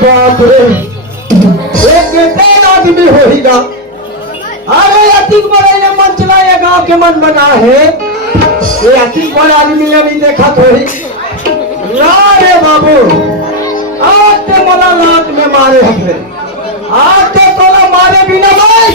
बाप रे एक बेटा आदमी होगा। अरे अतिक बड़े ने मन चलाए गांव के मन बना है। ये अतिक बड़ा आदमी ने नहीं देखा थोड़ी। रे बाबू आज ते मला लात में मारे हफले आज ते तोला मारे बिना भाई।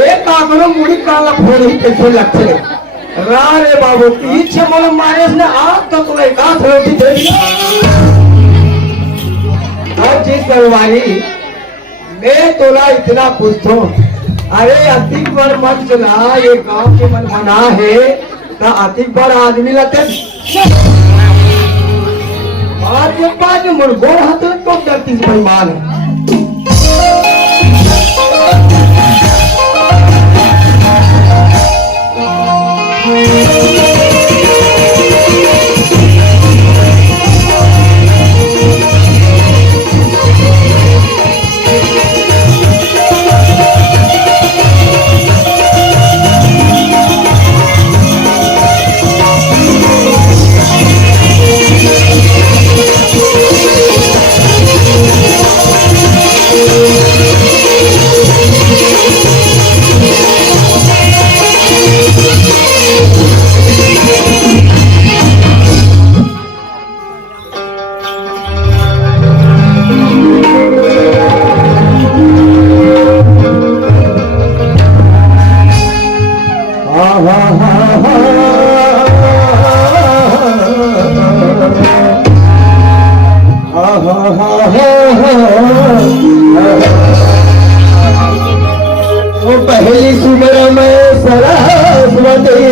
एक आंकड़ों मुड़ी काला फोड़ ही कैसे लगते रे बाबू पीछे बोले मारे ने आप तो तुम्हें एक हाथ रोटी दे दिया। और चीज करवाई मैं तोला इतना पूछता हूँ। अरे अतिक बड़ मन चला ये गांव के मन बना है तो अतिक बड़ आदमी लगते और के पास मुर्गो हाथ तो धरती से बेईमान है। वो पहली सुमर में सरस्वती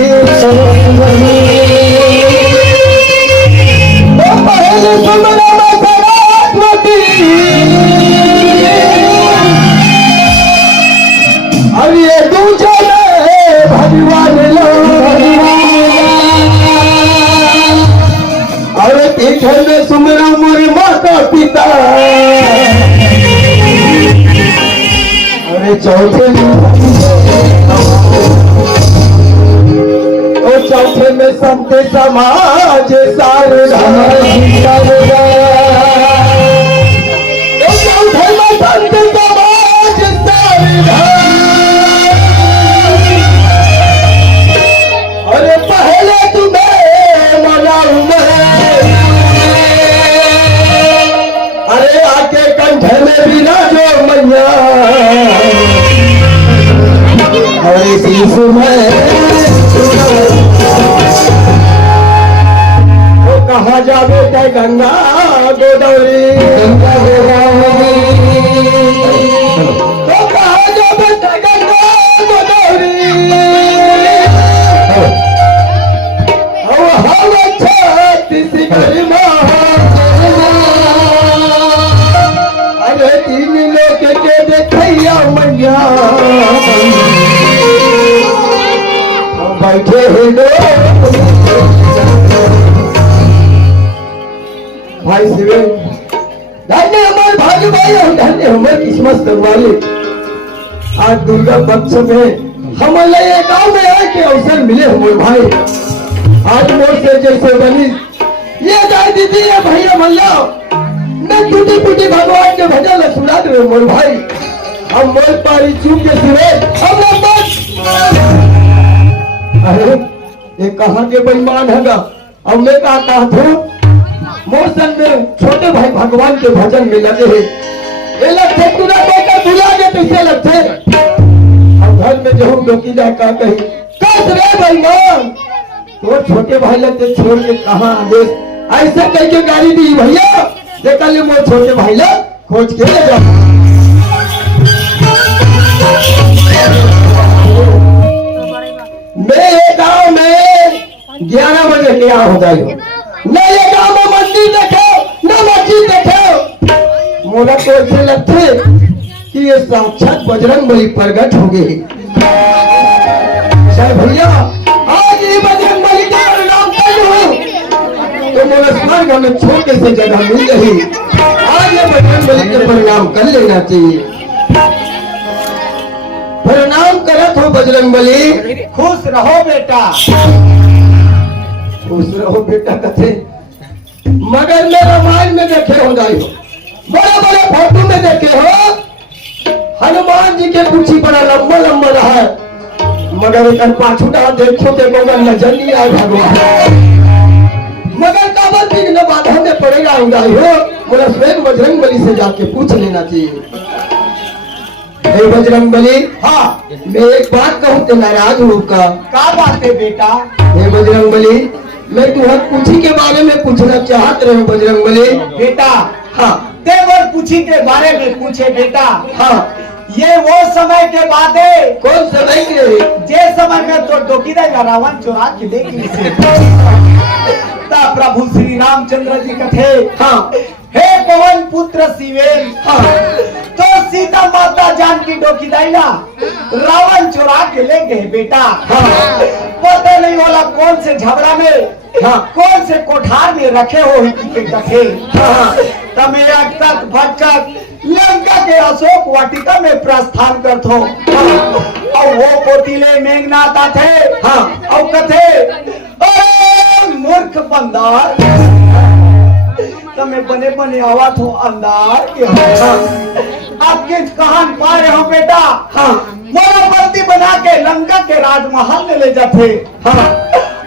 वो पहली सुमर में सरस्वती अब ये दूसरे भगवान लो और तीसरे में सुमरा मोरे माता पिता। अरे चौथे में संत समाज सारे चौथे में संत समाज सारे। अरे पहले तुम्हें मनाऊं मैं अरे आके कंठे में भी ना जो मैया अरे शिशु में वो कहा जावे क्या गंगा गोदावरी गंगा गोदावरी तो कहा जावे क्या गंगा गोदावरी। हम छत्तीस गरिमा अरे तीन लोग के देखैया मैया बैठे भाई शिवेन धन्य हमारे भाग्य भाई और धन्य हमारे किस्मत वाले। आज दुर्गा पक्ष में हमारे ये गांव में आए के अवसर मिले हुए भाई। आज मोर से जैसे बनी ये गाय दीदी है भैया भैया मैं टूटी फूटी भगवान के भजन सुना दे मोर भाई। हम मोर पारी चूक के सिरे हम अरे ये कहाँ के बेईमान हैगा। अब मैं कहा था मोर संग में छोटे भाई भगवान के भजन में लगे है ये लगते पूरा बेटा भुला गए कैसे लगते। अब घर में जो डोकी जाए कहा कही कस रे बेईमान तो छोटे भाई लगते छोड़ के कहाँ आदेश ऐसे कह के गाड़ी दी भैया देखा ले मोर छोटे भाई लग खोज के ले जाओ। 11 बजे क्या हो जाए न ये गांव में मंदिर देखो न मस्जिद देखो। मोला तो ऐसे लगते कि ये साक्षात बजरंग बली प्रकट हो गए। भैया आज ये बजरंग बली का नाम तो मोला स्वर्ग में छोटे से जगह मिल रही। आज ये बजरंग बली के प्रणाम कर लेना चाहिए। प्रणाम करत हो बजरंग बली। खुश रहो बेटा। खुश रहो बेटा कथे मगर मैं रामायण में देखे हो जाए हो, बड़े बड़े फोटो में देखे हो हनुमान जी के कुछ बड़ा लंबा लंबा रहा है, मगर एक पाछूटा देखो तो मगर नजर नहीं आए भगवान। मगर काबल जी ने बाधा में पड़ेगा उड़ाई हो, बोला स्वयं बजरंग बली से जाके पूछ लेना चाहिए। हे बजरंग बली, हाँ मैं एक बात कहूँ तो नाराज हो का? क्या बात है बेटा? हे बजरंग बली, मैं तुम्हें पूछी के बारे में पूछना चाहत रहे बजरंग बली। बेटा हाँ तेवर पूछी के बारे में पूछे बेटा। हाँ ये वो समय के बाद है। कौन समय के? जे समय में तो डोकीदा रावण चुरा के लेके प्रभु श्री रामचंद्र जी कथे। हाँ हे पवन पुत्र शिवेन, हाँ तो सीता माता जानकी डोकीदाइला रावण चुरा के ले गए बेटा। हाँ पता नहीं वाला कौन से झगड़ा में, हाँ कौन से कोठार में रखे हो के कथे। हाँ तमे अटक भटक लंका के अशोक वाटिका में प्रस्थान करत हो। और वो कोटिले मेघनाथ आथे। हाँ और कथे अरे मूर्ख बंदर, तमे बने बने आवाज हो अंदर के। आपके कहान पा रहे हो बेटा। हाँ मोरा बंदी बना के लंका के राजमहल में ले जाते। हाँ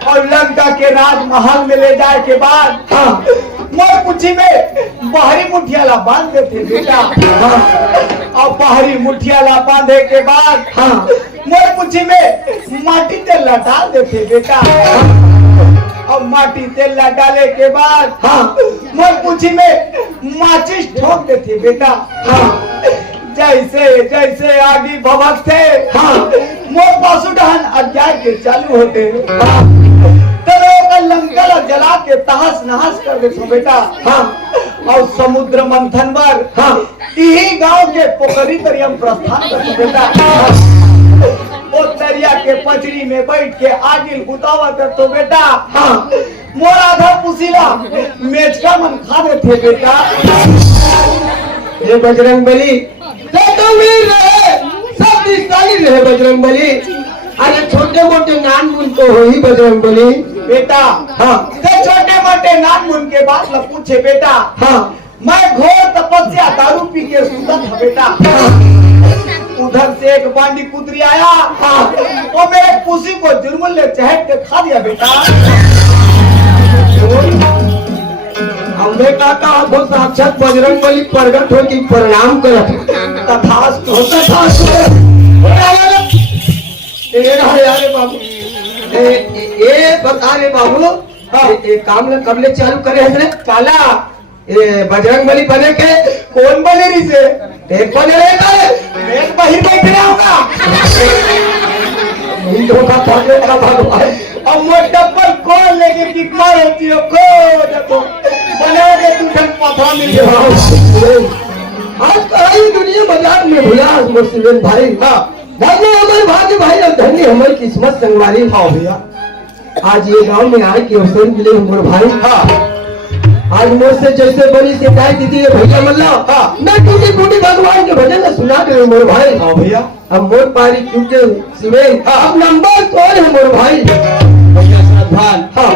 और लंका के राजमहल में ले जाए के बाद हाँ मोर कुची में बाहरी मुठियाला बांध देते बेटा। और बाहरी मुठियाला बांधे के बाद हाँ मोर कुची में माटी तेला डाल देते बेटा। और माटी तेला डाले के बाद हाँ मोर कुची में माचिस ठोक देते बेटा। हाँ जैसे जैसे आगे भवक थे हाँ मोर पशुधन अज्ञान के चालू होते। लंका जला के तहस नहस कर देते बेटा। हाँ और समुद्र मंथन पर हाँ यही गांव के पोखरी पर हम प्रस्थान करते बेटा। वो दरिया के पचड़ी में बैठ के आगिल बुतावा करते बेटा। हाँ मोर आधा पुसीला मेचका मन खा देते बेटा। ये बजरंग बली तो वीर रहे, सब दिशाली रहे बजरंग बली। अरे छोटे मोटे नान मुन तो हो ही बजरंग बली बेटा। हाँ ते छोटे मोटे नान मुन के बात ल पूछे बेटा। हाँ मैं घोर तपस्या दारू पी के सुता था बेटा। उधर से एक बांडी कुतरी आया। हाँ वो मेरे पुसी को जुर्मुल ने चहट के खा दिया बेटा। हमने कहा वो साक्षात बजरंग बली प्रकट हो की प्रणाम करत तथास्तु तथास्तु। अरे बाबू ए बता रे बाबू, काम न कब ले चालू करे है काला ए बजरंग बली बने के? कौन बने रही से? एक बने रे काले एक बाहर बैठ रहा होगा। हिंदू का थाने का भगवान अब वो डब्बल कौन लेके किक मार होती हो को देखो बनाओगे तू ठन पथा मिल गया। आज कई दुनिया बाजार में भुला मुस्लिम भाई। हाँ धन्य हमारे भाग्य भाई और धन्य हमारी किस्मत संगवारी। हाँ भैया आज ये गांव में आए कि अवसर मिले हमारे भाई। हाँ आज मुझसे जैसे बड़ी शिकायत दी है भैया मल्ला। हाँ मैं टूटी टूटी भगवान के भजन सुना दे मोर भाई। हाँ भैया अब मोर पारी क्योंकि सिवेन अब नंबर कौन है मोर भाई? हाँ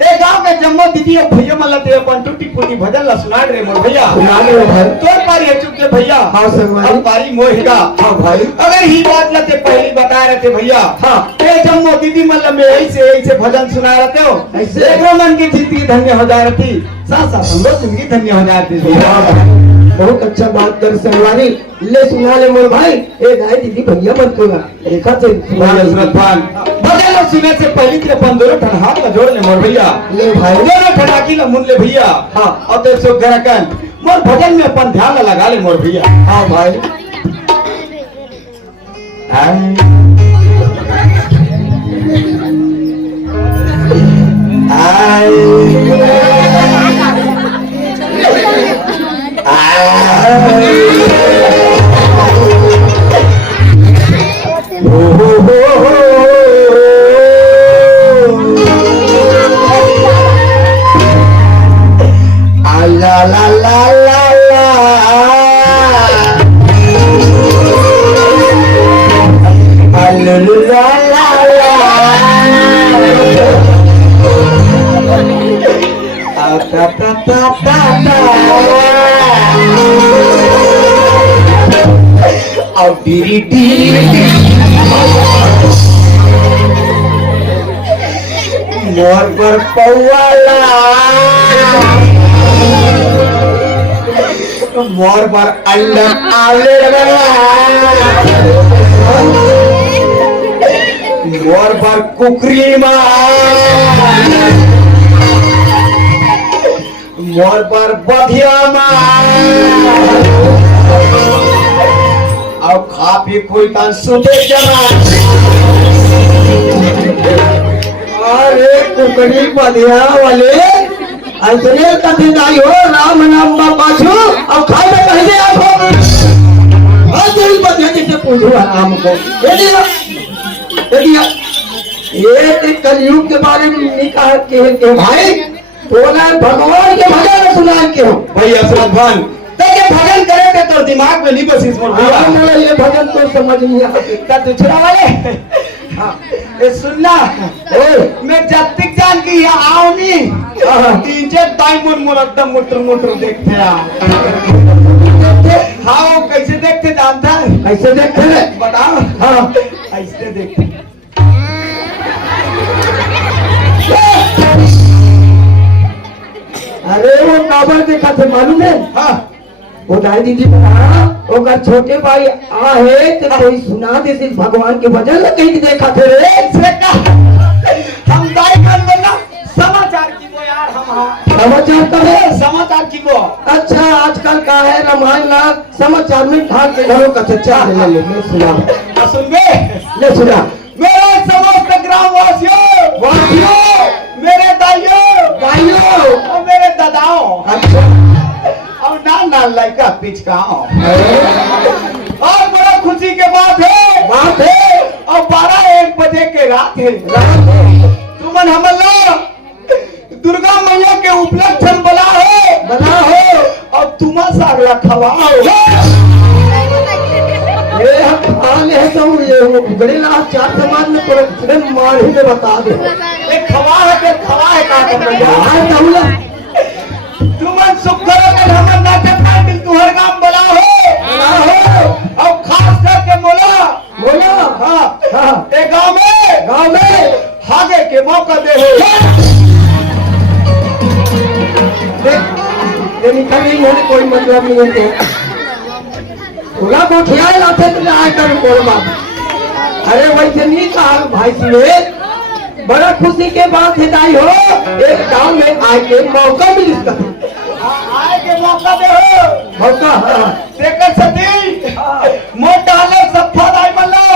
ए गांव के जम्मो दीदी और भैया मल्ला ते अपन टूटी फूटी भजन ला सुना रे मोर भैया। सुना दे भाई तो पारी है चुके भैया। हाँ संगवारी अब पारी मोहेगा। हाँ भाई अगर ही बात लते पहली बता रहे थे भैया। हाँ ए जम्मो दीदी मल्ला में ऐसे भजन सुना रहे हो ऐसे एक मन की जिंदगी धन्य हो जा रही थी, साथ साथ हम लोग जिंदगी धन्य हो जाती थी। बहुत अच्छा बात कर संगवारी ले सुना ले मोर भाई। ए गाय दीदी भैया मत कोगा देखा थे भजन सुने से पहले के अपन दोनों ठन हाथ का जोड़ ले मोर भैया। ले भाई दोनों ठनाकी ला मुन ले भैया। हाँ और तेरे सो गरकन मोर भजन में अपन ध्यान ला लगा ले मोर भैया। हाँ भाई La la la la la la la ta ta ta ta और डीरी डीरी मोर पर पौवाला मोर पर अंडा आले लगा मोर पर कुकरी मोर पर बधिया और खा पी कोई तान सुते जमा अरे कुकरी बधिया वाले अंतरे कथी दाई हो राम नाम बा पाछू अब खाए में कहले आप हो अंतरे बधिया जैसे पूछो राम को ये कलयुग के बारे में नहीं कहा के भाई बोला भगवान के भजन सुना के हो भाई असरत भान ये भजन करे के तो दिमाग में नहीं बस इसमें ये भजन तो समझ नहीं आता दूसरा वाले ये सुनना मैं जब तक जान की यहाँ आओ नहीं तीन डायमंड मुरद्दम मोटर मोटर देखते हाँ कैसे देखते जानता है कैसे देखते हैं बताओ हाँ ऐसे देखते अरे वो काबर देखा थे मालूम है हाँ वो दाई दीदी बता ओकर छोटे भाई आ है तो कोई सुना दे सिर्फ भगवान के भजन ल कहीं देखा थे रे हम दाई कर देना समाचार की वो यार हम समाचार का है समाचार की वो अच्छा आजकल का है रामायण ना समाचार में ढाक के घरों का चर्चा है ले सुना सुन बे ले सुना मेरे समस्त ग्राम वासियों मेरे दाइयों और मेरे दादाओं अच्छा और ना लड़का पिचकाओ और बड़ा खुशी के बात है और 12-1 बजे के रात है तुमन हमला दुर्गा मैया के उपलक्षण बना हो और तुम सागला खवाओ ये हम खाने है तो ये बड़े लाभ 4 सामान में पर मार ही में बता दे एक खवा है का तुमन सुखर के हमन नाटक का दिल तुहर गांव बला हो और खास करके बोला हां ए गांव में हागे के मौका दे हो ये निकल नहीं है कोई मतलब नहीं है पूरा को ख्याल आते तो आए कर बोल बात अरे वैसे नहीं कहा भाई सुने बड़ा खुशी के बात हिदाई हो एक गांव में आए के मौका मिल आए के मौका दे हो मौका देकर सती मोटा ले सफा दाई मल्लो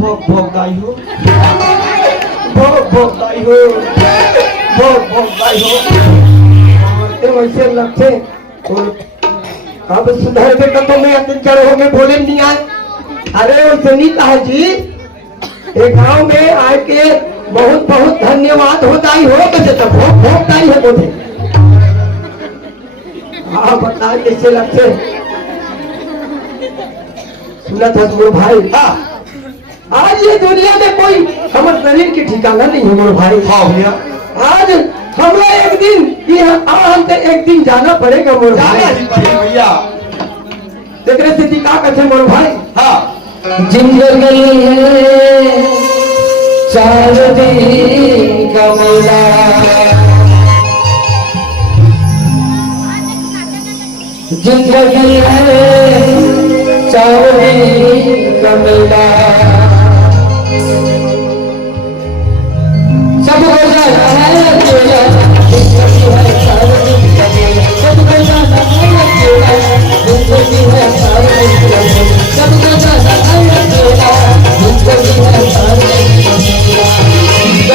भोग दाई हो वैसे लगते अब सुधर में कब में अत्याचार हो में बोले नहीं आए अरे वैसे नहीं कहा जी एक गांव में आके बहुत बहुत धन्यवाद होता ही हो कैसे तब भोगता ही है बोले हाँ बताए कैसे लगते सुना था मोर भाई आज ये दुनिया में कोई हमारे शरीर की ठिकाना नहीं है मोर भाई हाँ भैया आज हमें एक दिन हम तो एक दिन जाना पड़ेगा मोर भाई भैया देख रहे स्थिति का कहते मोर भाई हाँ जिंदगी है 4 दिन का मेला जिंदगी है 4 दिन का मेला सब हो जाता है अकेला जिंदगी है 4 दिन का मेला सब हो जाता है अकेला जिंदगी है 4 दिन का मेला सब हो जाता है अकेला जिंदगी है 4 दिन का मेला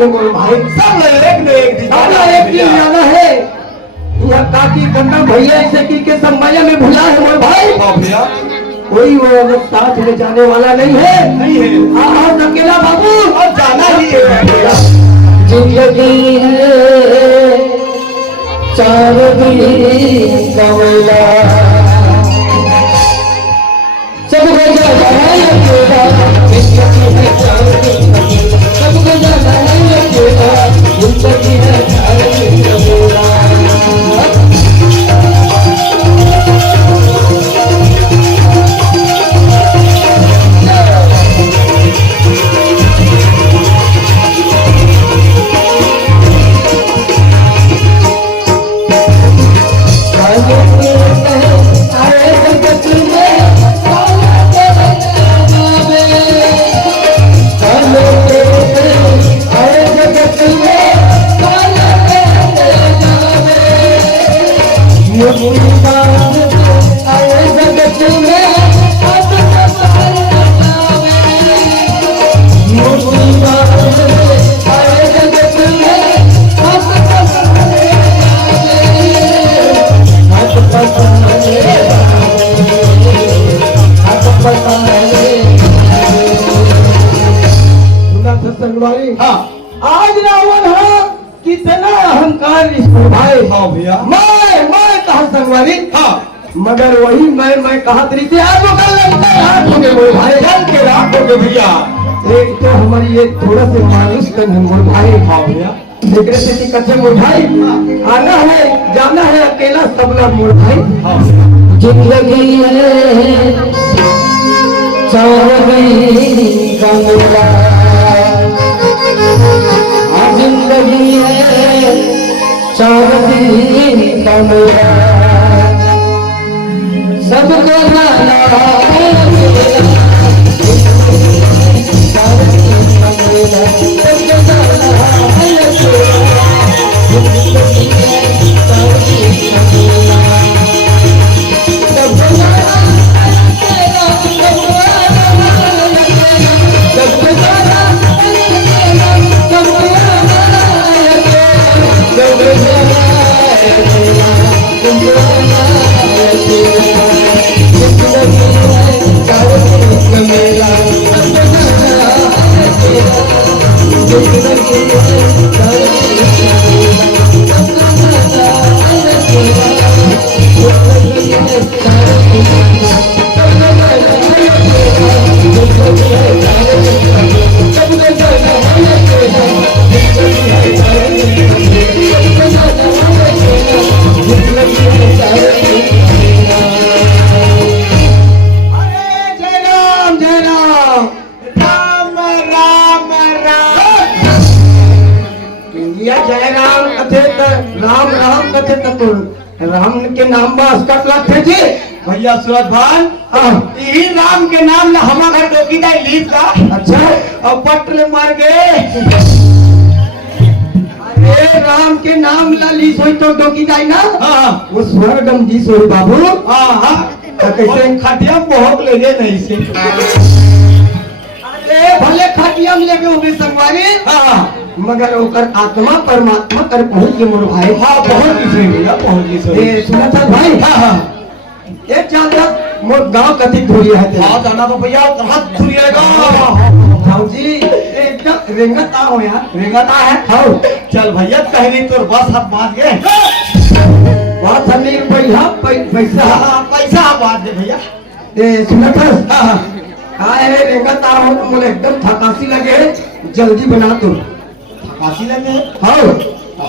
है मोर भाई। सब एक दिन साला एक दिन जाना है। यह काकी गंगा भैया ऐसे की के संभाया में भुला है मोर भाई। हाँ भैया कोई वो औरत साथ में जाने वाला नहीं है। नहीं है। हाँ अकेला बाबू और जाना ही है। जिंदगी है चार दिन कमला सबको जाना है अकेला। जिंदगी है चार दिन कमला सबको जाना है अकेला। जिंदगी है चार दिन कमला। हाँ आज रावण है कितना अहंकार इसको भाई। हाँ भैया मैं कहा संगवारी। हाँ मगर वही मैं कहा तरी से आज वो कल लगता है हाथ हो गए मोर भाई। चल के रात हो गए भैया। एक तो हमारी ये थोड़ा से मानुष तन है मोर भाई। हाँ भैया लेकर से कि कच्चे मोर भाई आना है जाना है अकेला सबला मोर भाई। हाँ जिंदगी है चार दिन कमला। जिंदगी है चार दिन कमला सबको जाना है अकेला। चार दिन कमला सबको जाना है अकेला। जिंदगी है चार दिन कमला सबको जाना है अकेला। सबको जाना राम के नाम बस कट लगते जी भैया सूरज भान यही राम के नाम ना हमारा घर डोकी दाई लीज का। अच्छा और पटले मार गए। अरे राम के नाम लाली सोई तो डोकी जाए ना। हाँ वो स्वर्गम जी सोई बाबू। हाँ हाँ कैसे खटिया बहुत ले गए नहीं से। अरे भले खटिया में लेके उबे संगवारी। हाँ मगर ओकर आत्मा परमात्मा कर पहुंच के मोर भाई। हाँ बहुत किसी भैया बहुत किसी। ए सुना था भाई। हाँ हाँ एक चांदा मोर गांव कथी दूरी है। हाँ जाना तो भैया हाथ छुरी लगा। हाँ जी एकदम रेंगता हो यार। रेंगता है। हाँ चल भैया कहनी तो बस हाथ बांध गए। बात हमने रुपया पैसा। हाँ पैसा बांध दे भैया। ए सुना था हाँ आए रेंगता हो तो मुझे एकदम थकासी लगे जल्दी बना दो। काशी लगे। हाँ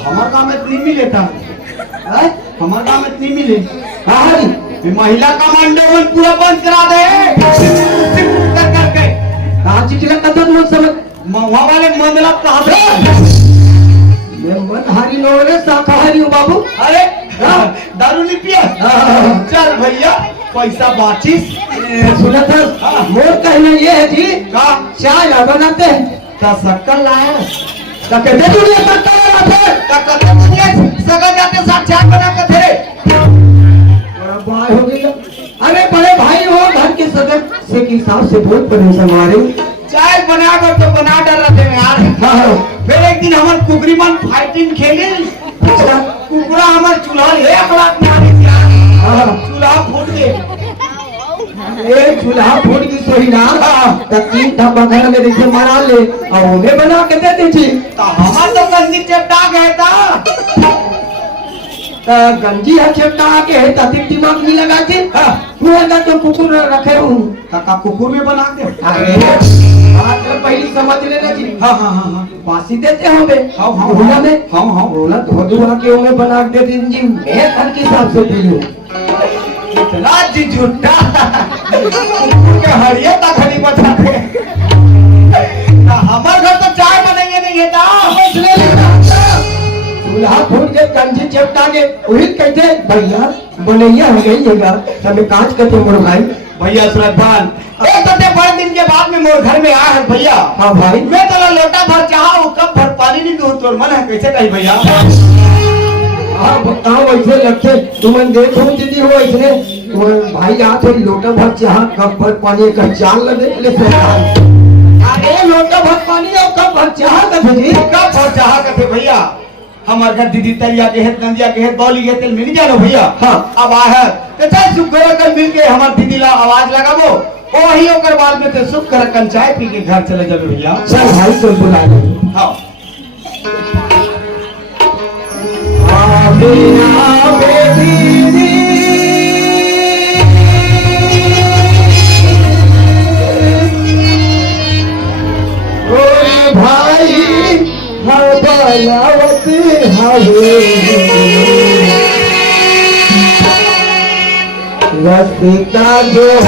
हमारे गाँव में इतनी मिले था। हमारे गाँव में इतनी मिले। हाँ महिला कमांडो में पूरा बंद करा दे कर करके। कहाँ चीज लगता था मुझ समझ वहाँ वाले मंदला कहाँ से। ये मनहारी नो रे शाकाहारी हो बाबू। अरे दारू नहीं पिया। चल भैया पैसा बाचिस। सुना था मोर कहना ये है जी का चाय ना बनाते हैं का शक्कर लाया। कहते दुनिया करता है का कहते दुनिया सगा जाते साथ चाय बना के थे। बड़ा भाई हो गया। अरे बड़े भाई हो घर के सदस्य के हिसाब से बहुत परेशान हमारे। चाय बना कर तो बना डर रहे थे यार। हाँ फिर एक दिन हमार कुकरी मन फाइटिंग खेली, कुकरा हमार चूल्हा ले अपराध मारे चूल्हा फूट गए। ए चूल्हा फूट की सोई ना तो 3 ठप्पा घर में देखिए मरा ले और उन्हें बना के दे दीजिए। तो हमार तो गंदी चेपटा गया था। गंजी है चेपटा आके है तथिक दिमाग नहीं लगाते। हुआ ना तो कुकुर रखे हूँ काका कुकुर में बना दे। अरे बात तो पहली समझ लेना जी। हाँ हाँ हाँ हाँ बासी देते होंगे हाँ हाँ ओला में हाँ हाँ ओला धो धुआ के उन्हें बना के दे दीजिए। मैं घर के हिसाब से पी लूँ इतना जी झूठा कुकुर के हरिया तक नहीं बचा दे। हमारे घर तो चाय बनेंगे नहीं है ना। चूल्हा फूट के कंजी चपटा के वही कहते भैया बनैया हो गई है हमें कांच करते मोर भाई। भैया श्रद्धान एक तो बड़े दिन के बाद में मोर घर में आया है भैया। हाँ भाई मैं तेरा लोटा भर चाहा कब भर पानी नहीं दूं तोर मन है कैसे कही भैया। हाँ बताओ वैसे लगते तुम देखो दीदी हो ऐसे भाई आ थोड़ी लोटा भर चाह कप भर पानी का चाल लगे अरे लोटा भर पानी और कप भर चाह कभी कब भर चाहा करते भैया। हमारे घर दीदी तरिया के है नंदिया के है बौली के तेल मिल जानो भैया। हाँ अब आ है तो चाहे सुख कर मिल के हमारे दीदी ला आवाज लगाबो वही ओकर बाद में तो सुख कर चाय पी के घर चले जाबे भैया। चल भाई तो बुला ले। हाँ भाई बलावत हवे रस्ता जो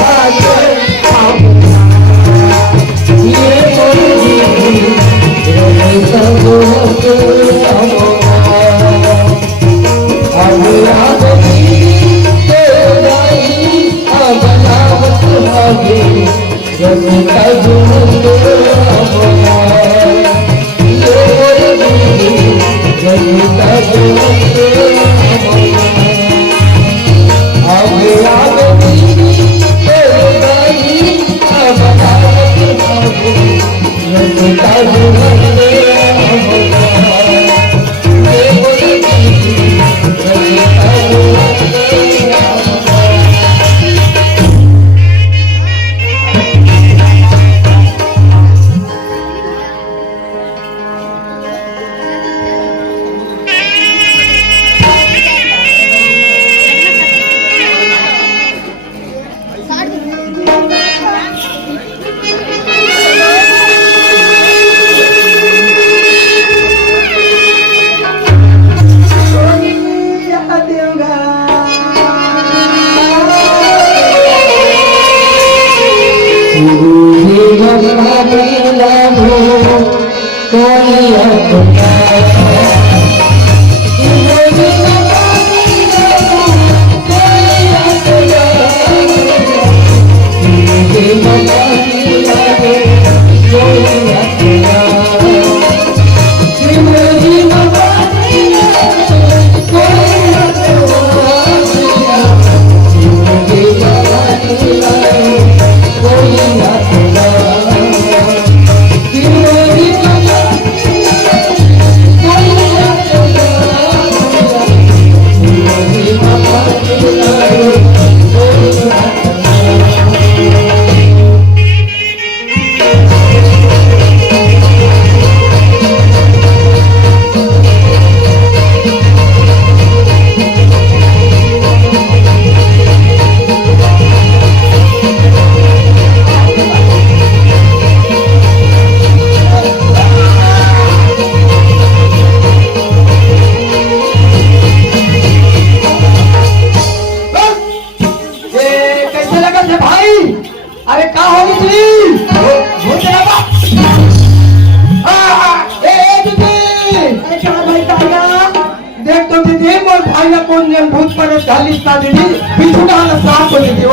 भूत पर ढालिस्ता दीदी बिछुड़ा साफ हो दीदी ओ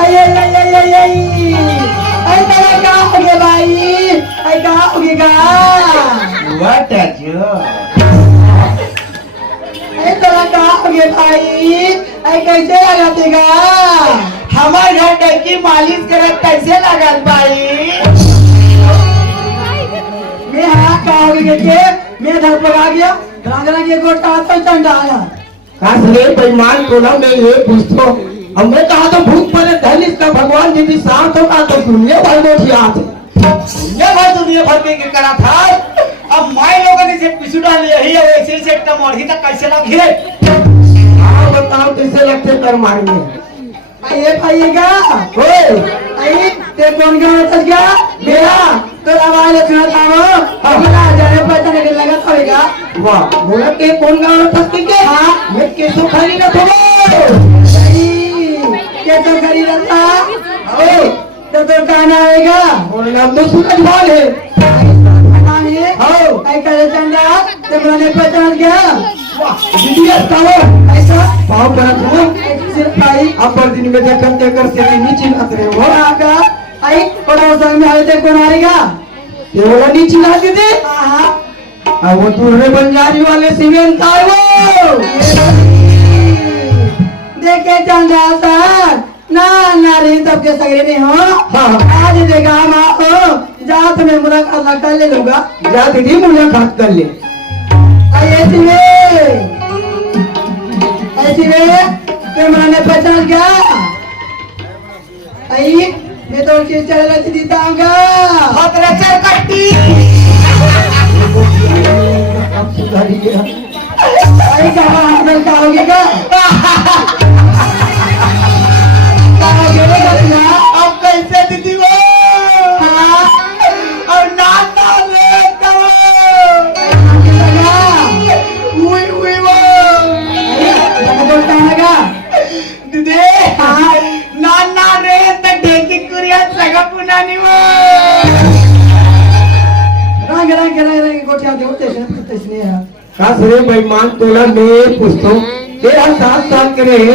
आई तेरा क्या हो गया भाई? आई क्या हो गया? व्हाट आर यू आई तेरा क्या हो गया भाई? आई कैसे लगा देगा? हमारे घर डर की मालिश करे कैसे लगा भाई? मैं हाँ कहोगे के मैं धर पका गया रंगना के गोटा तो चंडा आया काश रे बेईमान तोला मैं ये पूछतो हमने कहा तो भूत परे धनिस का भगवान जी भी साथ होगा तो दुनिया भर में उठियात ये भाई दुनिया भर के करा था अब माय लोगों ने से पिछुड़ा ले ही है वैसे से एकदम मरही तक कैसे लग रे हाँ बताओ कैसे लगते कर मारेंगे ये पाइएगा ओए आई ते कौन का होता क्या मेरा तो आवाज सुना था वो हमारा जाने पता नहीं लगा पड़ेगा वाह बोला के कौन गाँव था के हाँ मैं कैसो खाली ना थो क्या तो करी रहता ओ तो कहना आएगा और नाम तो सूरज भाल है हाँ आई करे चंदा ते मैंने पहचान गया वाह दीदी अस्तावा ऐसा पाव करा तू सिर्फ भाई अब पर दिन में देखन देकर से नीचे नाच रहे हो आगा आई बड़ा संग में आए थे कौन आएगा ये वाला नीचे ना दीदी हाँ अब वो दूल्हे बंजारी वाले सीमेंट आए वो देखे चंदा सर ना ना रे तब के सगरे नहीं हो हाँ आज देगा हम आपको जात में मुलाकात लगता ले लूंगा जा दीदी मुलाकात कर ले ऐसी वे ते मैंने पहचान गया आई मैं तो चीज चल रही थी तांगा खतरा चल कट्टी अब सुधारी गया आई कहाँ हाथ का होगी का अब कैसे दीदी वो हाँ और नाना ले तब हुई हुई वो दीदी नाना रे त ढेकी कुरिया सगा पुनानी वो रंग रंग रंग गोटिया दे होते हैं काश रे बेईमान तोला मैं पूछतो तेरा 7 साल के रहे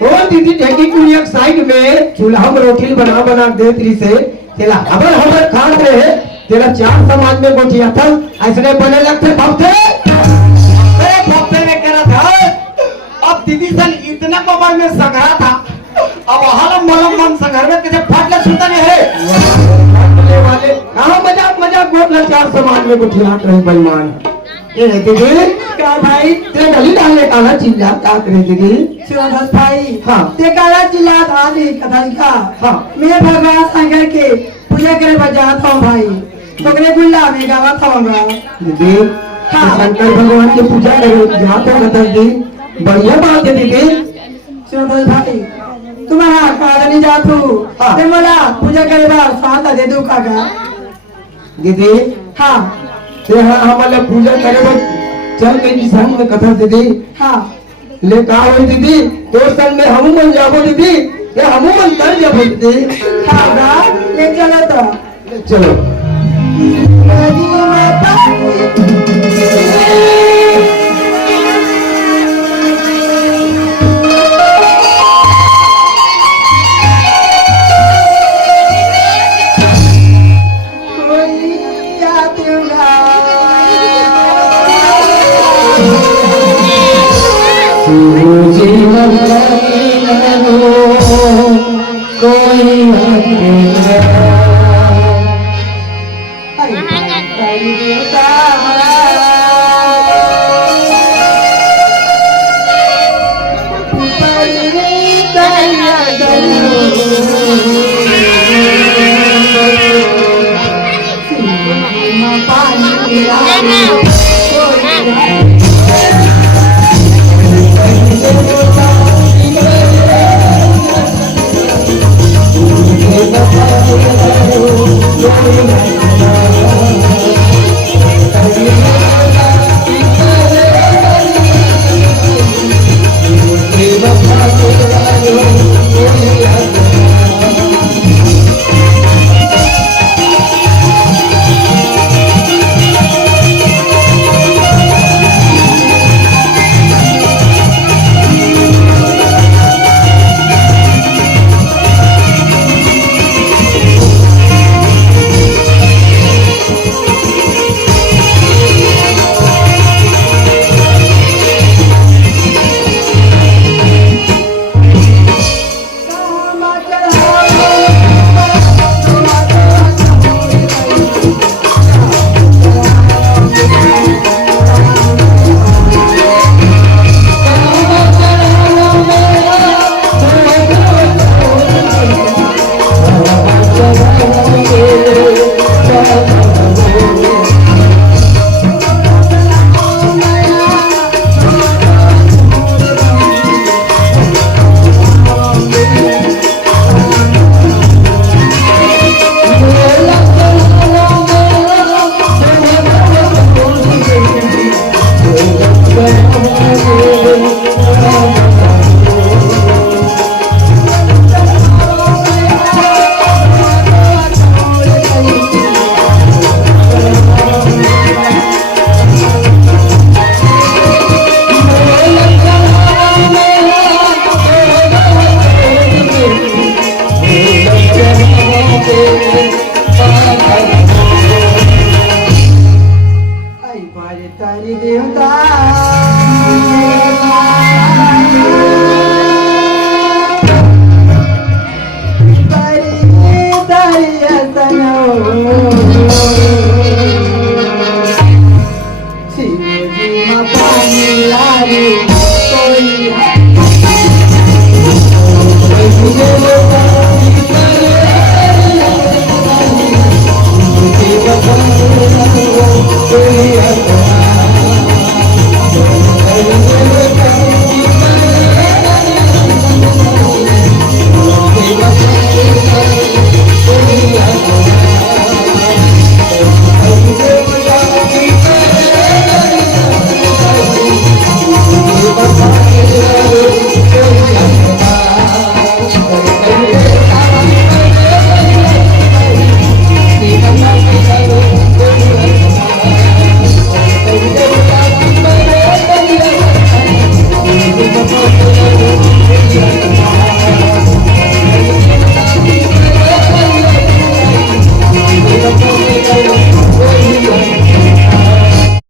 ओ दीदी ढेकी कुड़िया साइड में चूल्हा में रोटी बना बना दे त्री से तेला हबर खात रहे तेरा 4 समाज में गोटिया था ऐसे बने लगते भक्ते अरे भक्ते ने करा था अब दीदी सन इतना मोबाइल में सगरा था अब हलम मलम मन सगर में कैसे फाटले सुनता नहीं है वाले कहाँ मजाक बोलना 4 समाज में गोटिया रहे बेईमान ये दीदी क्या भाई ते गली डालने का ना चिल्ला का करे दीदी शिवदास भाई हाँ। ते काला चिल्ला था दी कथा का हाँ। मैं भगवान शंकर के पूजा करे बजाता हूँ भाई तोकरे गुल्ला में गावा था दीदी हाँ। शंकर भगवान की पूजा करो जाते बता दी बढ़िया बात है दीदी शिवदास भाई तुम्हारा काल नहीं जातू हाँ। ते मला पूजा करे बार साथ दे दू काका दीदी हाँ ते हमारे पूजा करे बस चल के संग में कथा दीदी हाँ ले का हो दीदी तो संग में हम मन जाबो दीदी ये हम मन कर जाबो दीदी हाँ गा ले चलो तो ले चलो नदी में कोई याद ना जीवन